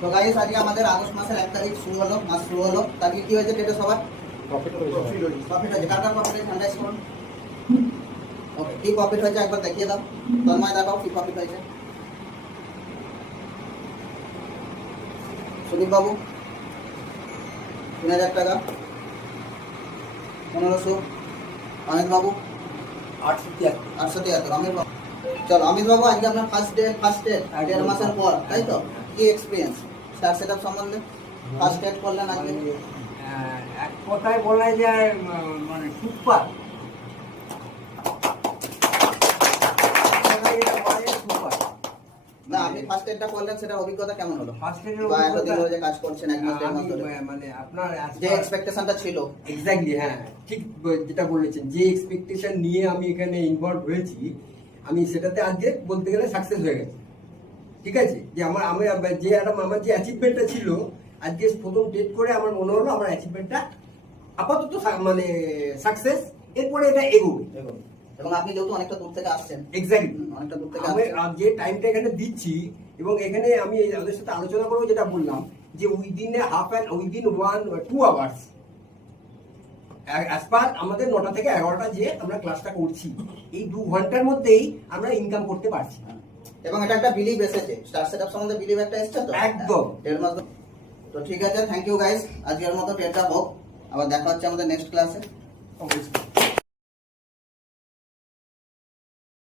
তো গাইস আজকে আমাদের আগস্ট মাসের 1 তারিখ শুরু হলো, মাস শুরু হলো। তারপরে কি হয়েছে টেটে সবার? প্রফিট হয়েছে। কার কার প্রফিট হয়েছে আন্দাজ করুন। ওকে, কি প্রফিট হয়েছে একবার দেখিয়ে দাও। তন্ময় দেখাও কি প্রফিট হয়েছে। সুদীপ বাবু 3000 টাকা, 1500। অমিত বাবু 873। অমিত বাবু, চলো অমিত বাবু, আজকে আপনার ফার্স্ট ডে 1.5 মাসের পর, তাই তো? কি এক্সপিরিয়েন্স স্টার সেটআপ সম্বন্ধে? ফার্স্ট ডে করলেন আজকে, এক কথায় বলা যায় মানে সুপার। না আপনি ফার্স্ট এডটা করলেন, সেটা অভিজ্ঞতা কেমন হলো? ফার্স্ট এর বা এতদিন ধরে যে কাজ করছেন এক মাস দেড় মাস ধরে, মানে আপনার যে এক্সপেকটেশনটা ছিল। এক্স্যাক্টলি, হ্যাঁ ঠিক যেটা বলেছেন, যে এক্সপেকটেশন নিয়ে আমি এখানে ইনভলভ হয়েছি, আমি সেটাতে আজকে বলতে গেলে সাকসেস হয়ে গেছি। ঠিক আছে, যে আমার যে আমার যে অ্যাচিভমেন্টটা ছিল, আজকে প্রথম ডেট করে আমার মনে হলো আমার অ্যাচিভমেন্টটা আপাতত মানে সাকসেস। এরপরে এটা এগোবে। এবং আপনি যেহেতু অনেকটা দূর থেকে আসছেন, এক্স্যাক্টলি অনেকটা দূর থেকে আমি আসছেন, যে টাইমটা এখানে দিচ্ছি, এবং এখানে আমি ওদের সাথে আলোচনা করবো, যেটা বললাম যে উইদিন 2 আওয়ার্স অ্যাজ পার আমাদের 9টা থেকে 11টা যে আমরা ক্লাসটা করছি, এই 2 ঘন্টার মধ্যেই আমরা ইনকাম করতে পারছি। এবং এটা একটা বিলিভ এসেছে, স্টার সেটআপ সম্বন্ধে বিলিভ একটা এসেছে তো একদম 1.5 মাস। তো ঠিক আছে, থ্যাংক ইউ গাইস, আজকের মতো টেটটা হোক। আবার দেখা হচ্ছে আমাদের নেক্সট ক্লাসে।